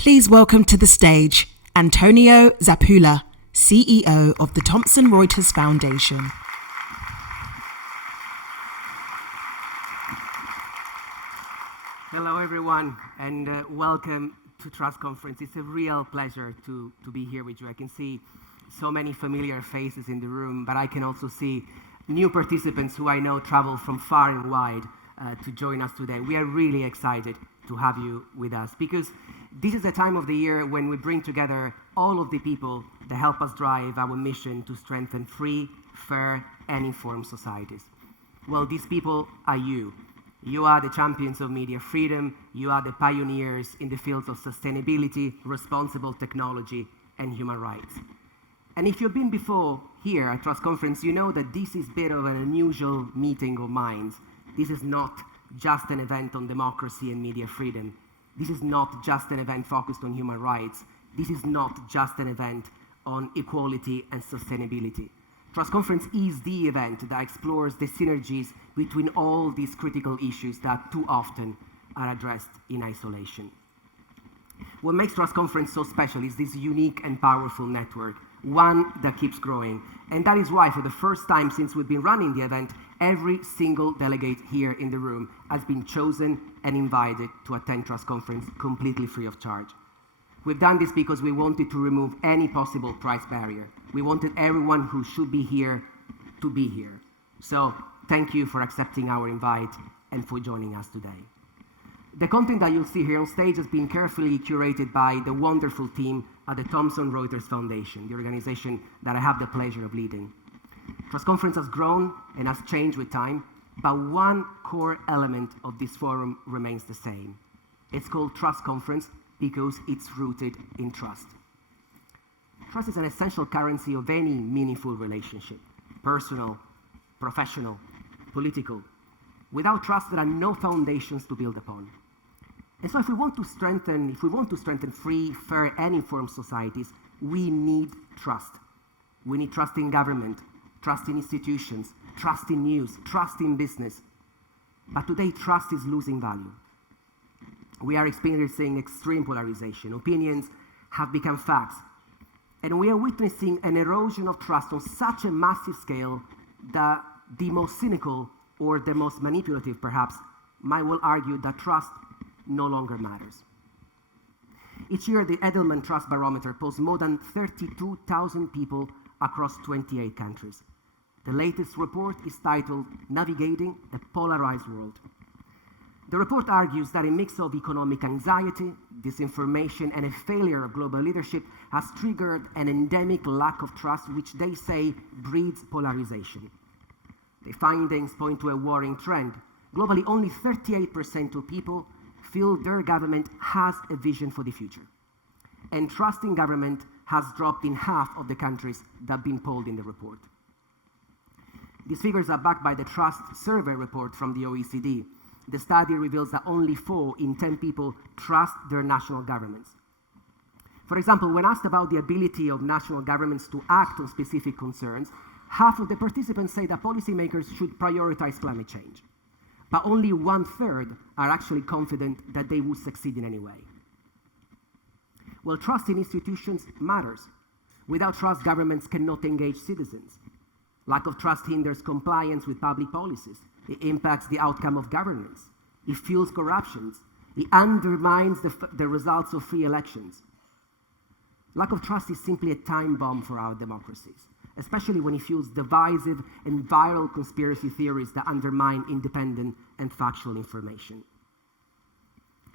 Please welcome to the stage Antonio Zappulla, CEO of the Thomson Reuters Foundation. Hello everyone, and welcome to Trust Conference. It's a real pleasure to be here with you. I can see so many familiar faces in the room, but I can also see new participants who I know travel from far and wide to join us today. We are really excited to have you with us because this is a time of the year when we bring together all of the people that help us drive our mission to strengthen free, fair, and informed societies. Well, these people are you. You are the champions of media freedom. You are the pioneers in the fields of sustainability, responsible technology, and human rights. And if you've been before here at Trust Conference, you know that this is a bit of an unusual meeting of minds. This is not just an event on democracy and media freedom. This is not just an event focused on human rights. This is not just an event on equality and sustainability. Trust Conference is the event that explores the synergies between all these critical issues that too often are addressed in isolation. What makes Trust Conference so special is this unique and powerful network, one that keeps growing. And that is why, for the first time since we've been running the event, every single delegate here in the room has been chosen and invited to attend Trust Conference completely free of charge. We've done this because we wanted to remove any possible price barrier. We wanted everyone who should be here to be here. So thank you for accepting our invite and for joining us today. The content that you'll see here on stage has been carefully curated by the wonderful team at the Thomson Reuters Foundation, the organization that I have the pleasure of leading. Trust Conference has grown and has changed with time, but one core element of this forum remains the same. It's called Trust Conference because it's rooted in trust. Trust is an essential currency of any meaningful relationship, personal, professional, political. Without trust, there are no foundations to build upon. And so if we want to strengthen free, fair, and informed societies, we need trust. We need trust in government, trust in institutions, trust in news, trust in business. But today, trust is losing value. We are experiencing extreme polarization. Opinions have become facts. And we are witnessing an erosion of trust on such a massive scale that the most cynical or the most manipulative, perhaps, might well argue that trust no longer matters. Each year, the Edelman Trust Barometer polls more than 32,000 people across 28 countries. The latest report is titled Navigating a Polarized World. The report argues that a mix of economic anxiety, disinformation, and a failure of global leadership has triggered an endemic lack of trust, which they say breeds polarization. The findings point to a worrying trend. Globally, only 38% of people feel their government has a vision for the future. And trust in government has dropped in half of the countries that have been polled in the report. These figures are backed by the Trust Survey report from the OECD. The study reveals that only 4 in 10 people trust their national governments. For example, when asked about the ability of national governments to act on specific concerns, half of the participants say that policymakers should prioritize climate change. But only 1/3 are actually confident that they would succeed in any way. Well, trust in institutions matters. Without trust, governments cannot engage citizens. Lack of trust hinders compliance with public policies. It impacts the outcome of governance. It fuels corruptions. It undermines the results of free elections. Lack of trust is simply a time bomb for our democracies, especially when it fuels divisive and viral conspiracy theories that undermine independent and factual information.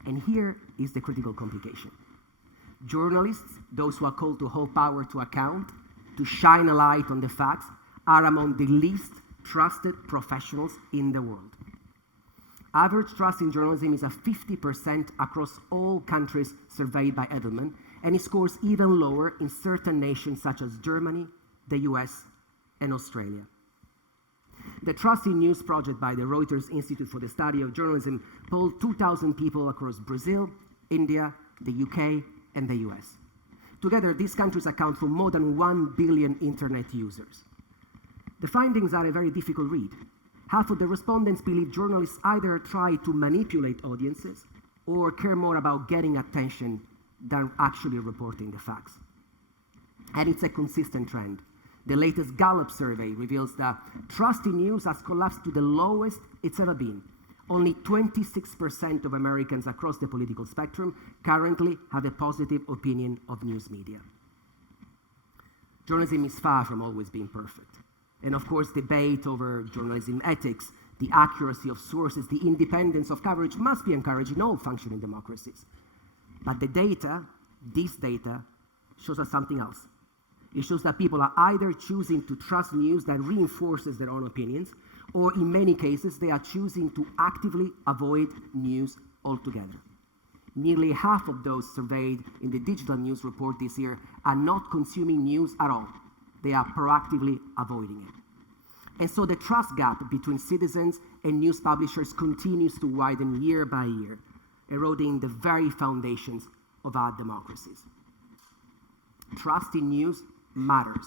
And here is the critical complication. Journalists, those who are called to hold power to account, to shine a light on the facts, are among the least trusted professionals in the world. Average trust in journalism is at 50% across all countries surveyed by Edelman, and it scores even lower in certain nations such as Germany, the US, and Australia. The Trust in News project by the Reuters Institute for the Study of Journalism polled 2,000 people across Brazil, India, the UK, and the US. Together, these countries account for more than 1 billion internet users. The findings are a very difficult read. Half of the respondents believe journalists either try to manipulate audiences or care more about getting attention than actually reporting the facts. And it's a consistent trend. The latest Gallup survey reveals that trust in news has collapsed to the lowest it's ever been. Only 26% of Americans across the political spectrum currently have a positive opinion of news media. Journalism is far from always being perfect. And of course, debate over journalism ethics, the accuracy of sources, the independence of coverage must be encouraged in all functioning democracies. But the data, this data, shows us something else. It shows that people are either choosing to trust news that reinforces their own opinions, or in many cases, they are choosing to actively avoid news altogether. Nearly half of those surveyed in the digital news report this year are not consuming news at all. They are proactively avoiding it. And so the trust gap between citizens and news publishers continues to widen year by year, eroding the very foundations of our democracies. Trust in news matters.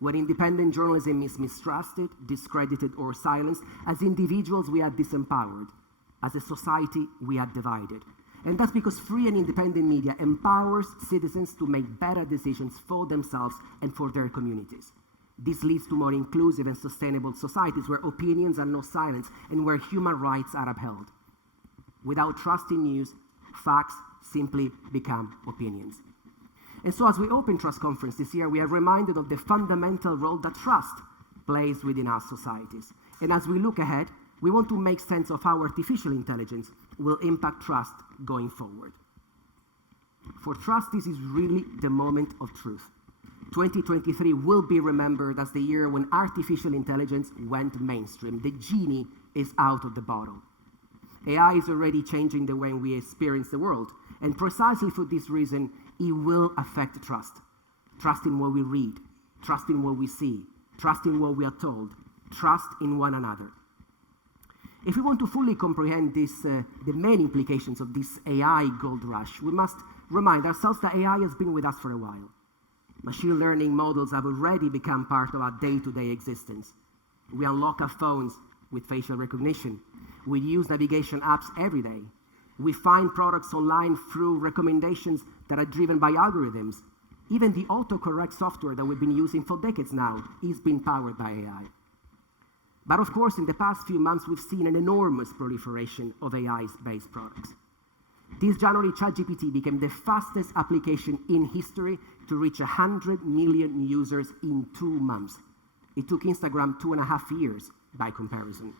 When independent journalism is mistrusted, discredited, or silenced, as individuals we are disempowered. As a society, we are divided. And that's because free and independent media empowers citizens to make better decisions for themselves and for their communities. This leads to more inclusive and sustainable societies where opinions are not silenced and where human rights are upheld. Without trust in news, facts simply become opinions. And so as we open Trust Conference this year, we are reminded of the fundamental role that trust plays within our societies. And as we look ahead, we want to make sense of how artificial intelligence will impact trust going forward. For trust, this is really the moment of truth. 2023 will be remembered as the year when artificial intelligence went mainstream. The genie is out of the bottle. AI is already changing the way we experience the world. And precisely for this reason, it will affect trust. Trust in what we read, trust in what we see, trust in what we are told, trust in one another. If we want to fully comprehend the main implications of this AI gold rush, we must remind ourselves that AI has been with us for a while. Machine learning models have already become part of our day-to-day existence. We unlock our phones with facial recognition. We use navigation apps every day. We find products online through recommendations that are driven by algorithms. Even the autocorrect software that we've been using for decades now is being powered by AI. But of course, in the past few months, we've seen an enormous proliferation of AI-based products. This January, ChatGPT became the fastest application in history to reach 100 million users in 2 months. It took Instagram 2.5 years by comparison.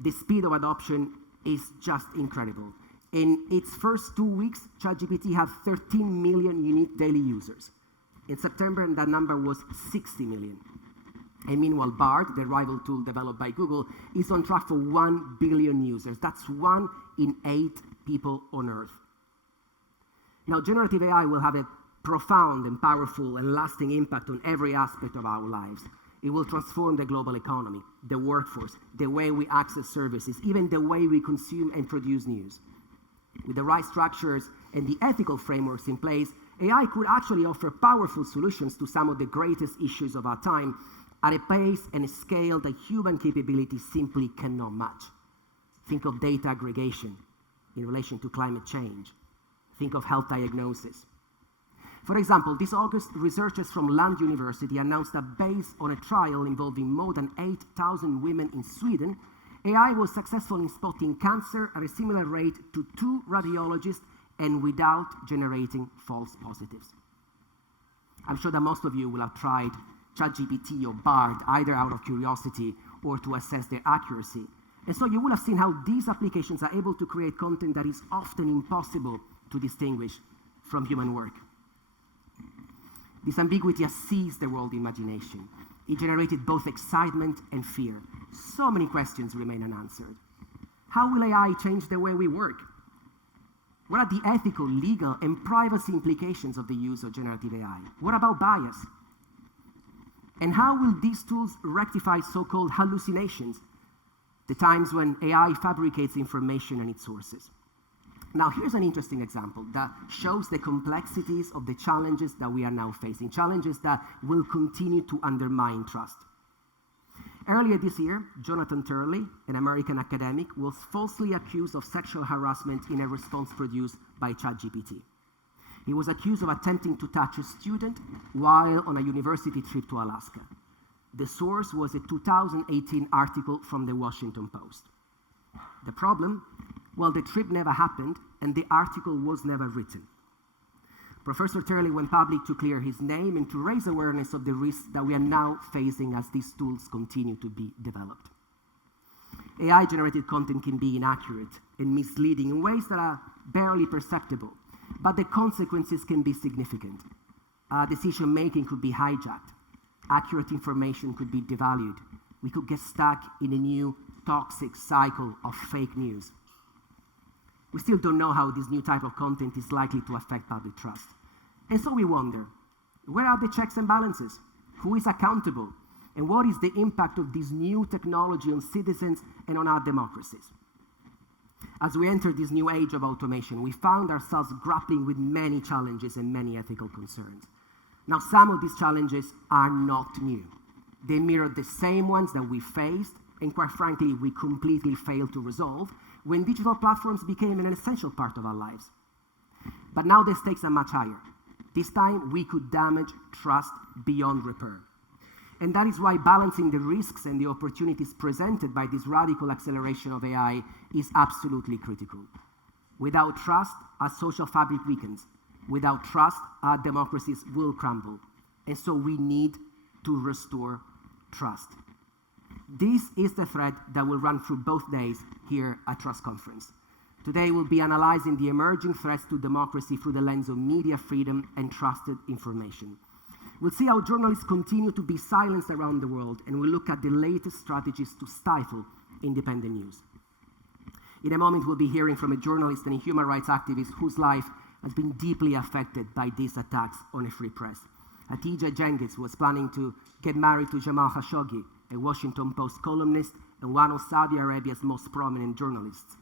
The speed of adoption is just incredible. In its first 2 weeks, ChatGPT had 13 million unique daily users. In September, that number was 60 million. And meanwhile, Bard, the rival tool developed by Google, is on track for 1 billion users. That's 1 in 8 people on Earth. Now, generative AI will have a profound and powerful and lasting impact on every aspect of our lives. It will transform the global economy, the workforce, the way we access services, even the way we consume and produce news. With the right structures and the ethical frameworks in place, AI could actually offer powerful solutions to some of the greatest issues of our time at a pace and a scale that human capability simply cannot match. Think of data aggregation in relation to climate change. Think of health diagnosis. For example, this August, researchers from Lund University announced that based on a trial involving more than 8,000 women in Sweden, AI was successful in spotting cancer at a similar rate to 2 radiologists and without generating false positives. I'm sure that most of you will have tried ChatGPT or Bard either out of curiosity or to assess their accuracy. And so you will have seen how these applications are able to create content that is often impossible to distinguish from human work. This ambiguity has seized the world imagination. It generated both excitement and fear. So many questions remain unanswered. How will AI change the way we work? What are the ethical, legal, and privacy implications of the use of generative AI? What about bias? And how will these tools rectify so-called hallucinations, the times when AI fabricates information and its sources? Now, here's an interesting example that shows the complexities of the challenges that we are now facing, challenges that will continue to undermine trust. Earlier this year, Jonathan Turley, an American academic, was falsely accused of sexual harassment in a response produced by ChatGPT. He was accused of attempting to touch a student while on a university trip to Alaska. The source was a 2018 article from the Washington Post. The problem? Well, the trip never happened, and the article was never written. Professor Turley went public to clear his name and to raise awareness of the risks that we are now facing as these tools continue to be developed. AI-generated content can be inaccurate and misleading in ways that are barely perceptible, but the consequences can be significant. Decision-making could be hijacked. Accurate information could be devalued. We could get stuck in a new toxic cycle of fake news. We still don't know how this new type of content is likely to affect public trust. And so we wonder, where are the checks and balances? Who is accountable? And what is the impact of this new technology on citizens and on our democracies? As we enter this new age of automation, we found ourselves grappling with many challenges and many ethical concerns. Now, some of these challenges are not new. They mirror the same ones that we faced, and quite frankly, we completely failed to resolve when digital platforms became an essential part of our lives. But now the stakes are much higher. This time, we could damage trust beyond repair. And that is why balancing the risks and the opportunities presented by this radical acceleration of AI is absolutely critical. Without trust, our social fabric weakens. Without trust, our democracies will crumble. And so we need to restore trust. This is the thread that will run through both days here at Trust Conference. Today, we'll be analyzing the emerging threats to democracy through the lens of media freedom and trusted information. We'll see how journalists continue to be silenced around the world, and we'll look at the latest strategies to stifle independent news. In a moment, we'll be hearing from a journalist and a human rights activist whose life has been deeply affected by these attacks on a free press. Hatice Cengiz was planning to get married to Jamal Khashoggi, a Washington Post columnist and one of Saudi Arabia's most prominent journalists.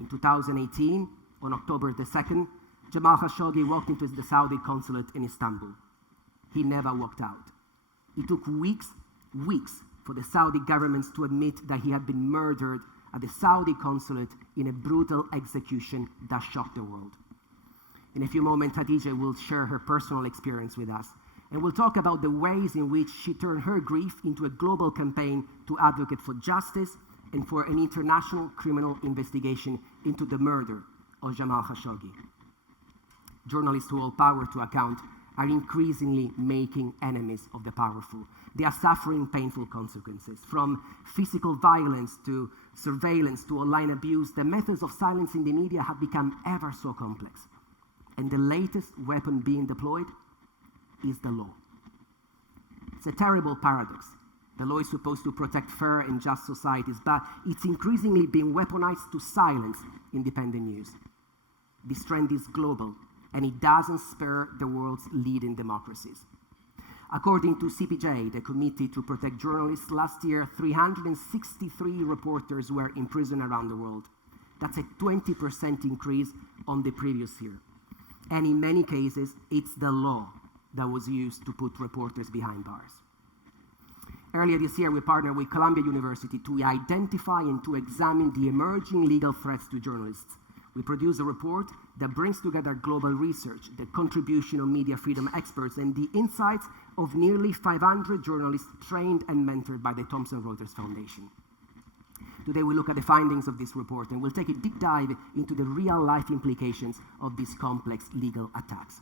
In 2018, on October the 2nd, Jamal Khashoggi walked into the Saudi consulate in Istanbul. He never walked out. It took weeks for the Saudi government to admit that he had been murdered at the Saudi consulate in a brutal execution that shocked the world. In a few moments, Hatice will share her personal experience with us, and we'll talk about the ways in which she turned her grief into a global campaign to advocate for justice and for an international criminal investigation into the murder of Jamal Khashoggi. Journalists who hold power to account are increasingly making enemies of the powerful. They are suffering painful consequences. From physical violence to surveillance to online abuse, the methods of silencing the media have become ever so complex. And the latest weapon being deployed is the law. It's a terrible paradox. The law is supposed to protect fair and just societies, but it's increasingly being weaponized to silence independent news. This trend is global, and it doesn't spare the world's leading democracies. According to CPJ, the Committee to Protect Journalists, last year, 363 reporters were imprisoned around the world. That's a 20% increase on the previous year. And in many cases, it's the law that was used to put reporters behind bars. Earlier this year, we partnered with Columbia University to identify and to examine the emerging legal threats to journalists. We produced a report that brings together global research, the contribution of media freedom experts, and the insights of nearly 500 journalists trained and mentored by the Thomson Reuters Foundation. Today, we look at the findings of this report, and we'll take a deep dive into the real-life implications of these complex legal attacks.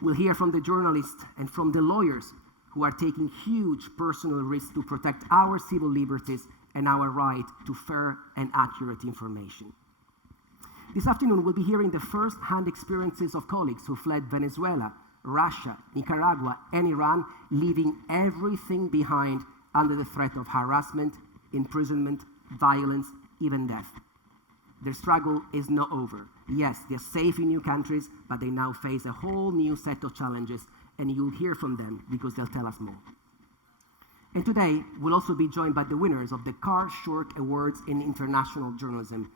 We'll hear from the journalists and from the lawyers who are taking huge personal risks to protect our civil liberties and our right to fair and accurate information. This afternoon, we'll be hearing the first-hand experiences of colleagues who fled Venezuela, Russia, Nicaragua, and Iran, leaving everything behind under the threat of harassment, imprisonment, violence, even death. Their struggle is not over. Yes, they're safe in new countries, but they now face a whole new set of challenges, and you'll hear from them because they'll tell us more. And today, we'll also be joined by the winners of the Carl Schurz Awards in International Journalism.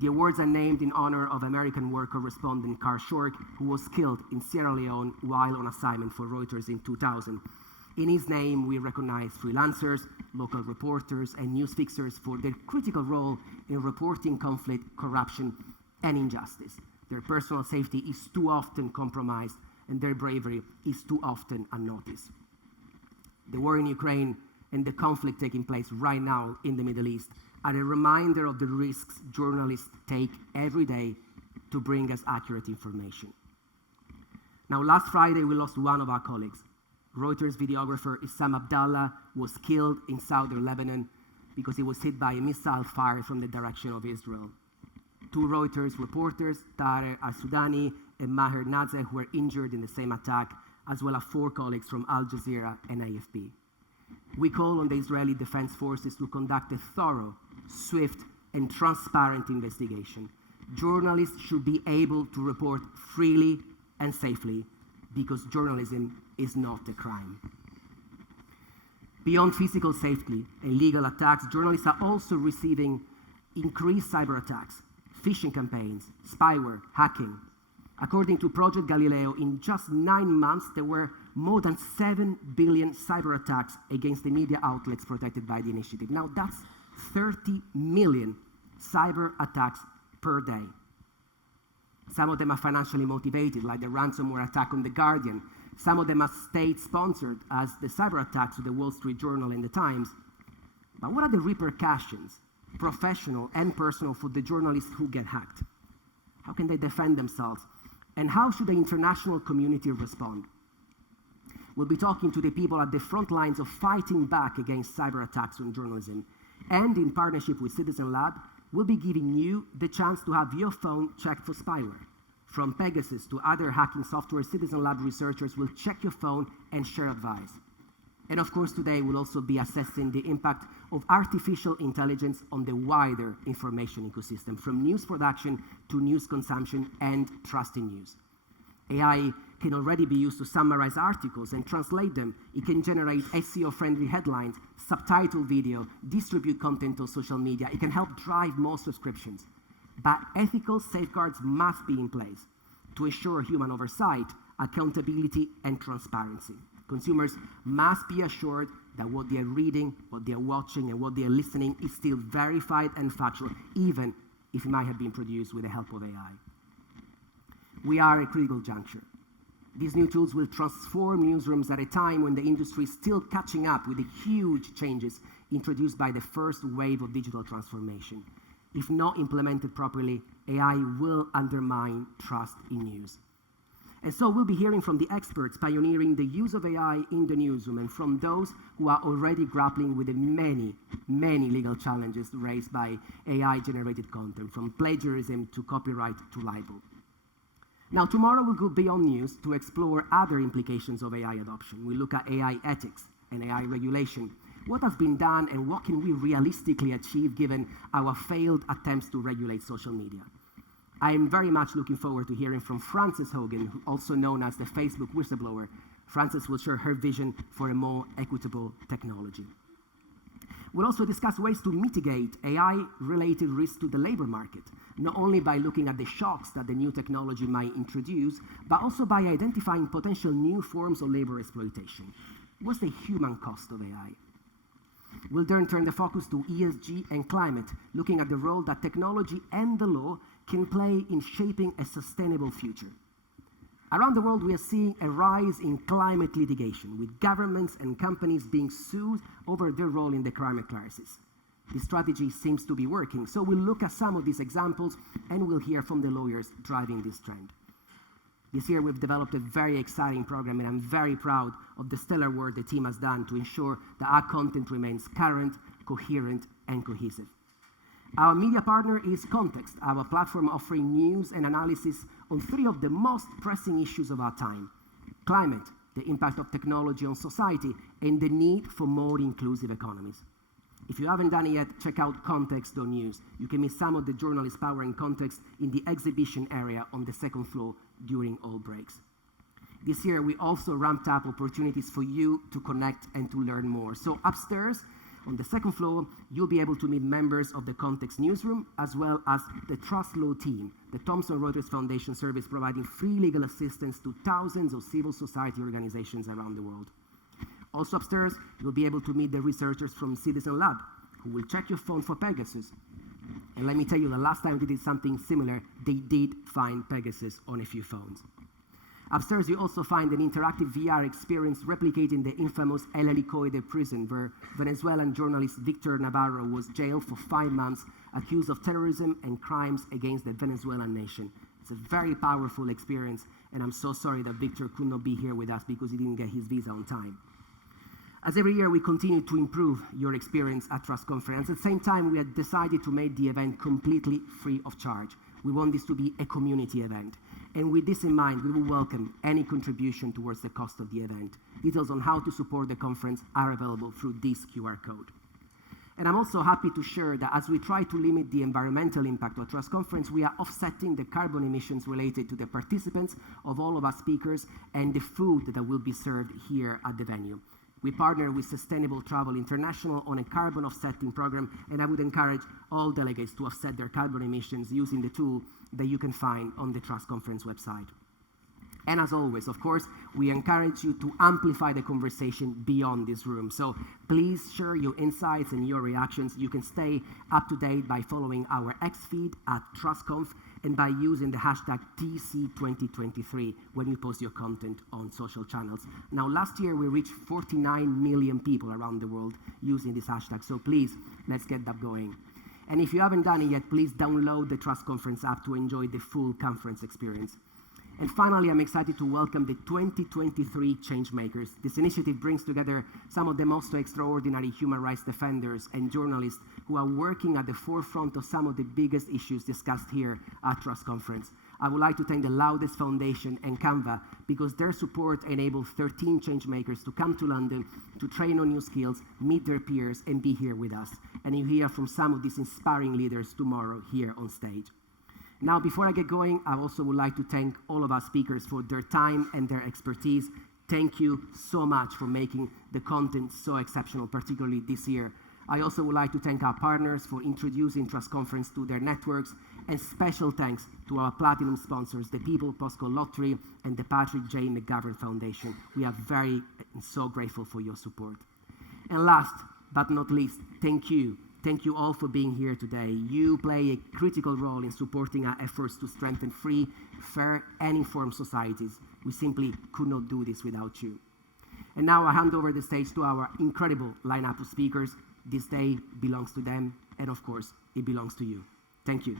The awards are named in honor of American war correspondent Carl Schurz, who was killed in Sierra Leone while on assignment for Reuters in 2000. In his name, we recognize freelancers, local reporters, and news fixers for their critical role in reporting conflict, corruption, and injustice. Their personal safety is too often compromised, and their bravery is too often unnoticed. The war in Ukraine and the conflict taking place right now in the Middle East are a reminder of the risks journalists take every day to bring us accurate information. Now, last Friday, we lost one of our colleagues. Reuters videographer Issam Abdallah was killed in southern Lebanon because he was hit by a missile fired from the direction of Israel. Two Reuters reporters, Tarek al-Sudani and Maher Nazeh, were injured in the same attack, as well as 4 colleagues from Al Jazeera and AFP. We call on the Israeli Defense Forces to conduct a thorough, swift, and transparent investigation. Journalists should be able to report freely and safely, because journalism is not a crime. Beyond physical safety and legal attacks, journalists are also receiving increased cyber attacks, phishing campaigns, spyware, hacking. According to Project Galileo, in just 9 months, there were more than 7 billion cyber attacks against the media outlets protected by the initiative. Now, that's 30 million cyber attacks per day. Some of them are financially motivated, like the ransomware attack on The Guardian. Some of them are state-sponsored, as the cyber attacks to the Wall Street Journal and The Times. But what are the repercussions, professional and personal, for the journalists who get hacked? How can they defend themselves? And how should the international community respond? We'll be talking to the people at the front lines of fighting back against cyber attacks on journalism. And in partnership with Citizen Lab, we'll be giving you the chance to have your phone checked for spyware. From Pegasus to other hacking software, Citizen Lab researchers will check your phone and share advice. And of course, today we'll also be assessing the impact of artificial intelligence on the wider information ecosystem, from news production to news consumption and trust in news. AI can already be used to summarize articles and translate them. It can generate SEO-friendly headlines, subtitle video, distribute content on social media. It can help drive more subscriptions. But ethical safeguards must be in place to ensure human oversight, accountability, and transparency. Consumers must be assured that what they're reading, what they're watching, and what they're listening is still verified and factual, even if it might have been produced with the help of AI. We are at a critical juncture. These new tools will transform newsrooms at a time when the industry is still catching up with the huge changes introduced by the first wave of digital transformation. If not implemented properly, AI will undermine trust in news. And so we'll be hearing from the experts pioneering the use of AI in the newsroom, and from those who are already grappling with the many, many legal challenges raised by AI-generated content, from plagiarism to copyright to libel. Now, tomorrow we'll go beyond news to explore other implications of AI adoption. We look at AI ethics and AI regulation. What has been done and what can we realistically achieve given our failed attempts to regulate social media? I am very much looking forward to hearing from Frances Hogan, also known as the Facebook whistleblower. Frances will share her vision for a more equitable technology. We'll also discuss ways to mitigate AI-related risks to the labor market, not only by looking at the shocks that the new technology might introduce, but also by identifying potential new forms of labor exploitation. What's the human cost of AI? We'll then turn the focus to ESG and climate, looking at the role that technology and the law can play in shaping a sustainable future. Around the world, we are seeing a rise in climate litigation, with governments and companies being sued over their role in the climate crisis. This strategy seems to be working, so we'll look at some of these examples and we'll hear from the lawyers driving this trend. This year, we've developed a very exciting program, and I'm very proud of the stellar work the team has done to ensure that our content remains current, coherent, and cohesive. Our media partner is Context, our platform offering news and analysis on 3 of the most pressing issues of our time: climate, the impact of technology on society, and the need for more inclusive economies. If you haven't done it yet, check out context.news. You can meet some of the journalists powering Context in the exhibition area on the 2nd floor during all breaks. This year, we also ramped up opportunities for you to connect and to learn more. So upstairs, on the 2nd floor, you'll be able to meet members of the Context newsroom, as well as the Trust Law team, the Thomson Reuters Foundation service providing free legal assistance to thousands of civil society organizations around the world. Also upstairs, you'll be able to meet the researchers from Citizen Lab, who will check your phone for Pegasus. And let me tell you, the last time they did something similar, they did find Pegasus on a few phones. Upstairs, you also find an interactive VR experience replicating the infamous El Helicoide prison, where Venezuelan journalist Victor Navarro was jailed for 5 months, accused of terrorism and crimes against the Venezuelan nation. It's a very powerful experience, and I'm so sorry that Victor could not be here with us because he didn't get his visa on time. As every year, we continue to improve your experience at Trust Conference. At the same time, we had decided to make the event completely free of charge. We want this to be a community event. And with this in mind, we will welcome any contribution towards the cost of the event. Details on how to support the conference are available through this QR code. And I'm also happy to share that as we try to limit the environmental impact of Trust Conference, we are offsetting the carbon emissions related to the participants of all of our speakers and the food that will be served here at the venue. We partner with Sustainable Travel International on a carbon offsetting program, and I would encourage all delegates to offset their carbon emissions using the tool that you can find on the Trust Conference website. And as always, of course, we encourage you to amplify the conversation beyond this room. So please share your insights and your reactions. You can stay up to date by following our X feed at TrustConf and by using the hashtag TC2023 when you post your content on social channels. Now, last year we reached 49 million people around the world using this hashtag. So please, let's get that going. And if you haven't done it yet, please download the Trust Conference app to enjoy the full conference experience. And finally, I'm excited to welcome the 2023 Changemakers. This initiative brings together some of the most extraordinary human rights defenders and journalists who are working at the forefront of some of the biggest issues discussed here at Trust Conference. I would like to thank the Loudest Foundation and Canva because their support enabled 13 Changemakers to come to London to train on new skills, meet their peers, and be here with us. And you hear from some of these inspiring leaders tomorrow here on stage. Now, before I get going, I also would like to thank all of our speakers for their time and their expertise. Thank you so much for making the content so exceptional, particularly this year. I also would like to thank our partners for introducing Trust Conference to their networks, and special thanks to our platinum sponsors, the People Postcode Lottery and the Patrick J. McGovern Foundation. We are very and so grateful for your support. And last but not least, thank you. Thank you all for being here today. You play a critical role in supporting our efforts to strengthen free, fair, and informed societies. We simply could not do this without you. And now I hand over the stage to our incredible lineup of speakers. This day belongs to them, and of course, it belongs to you. Thank you.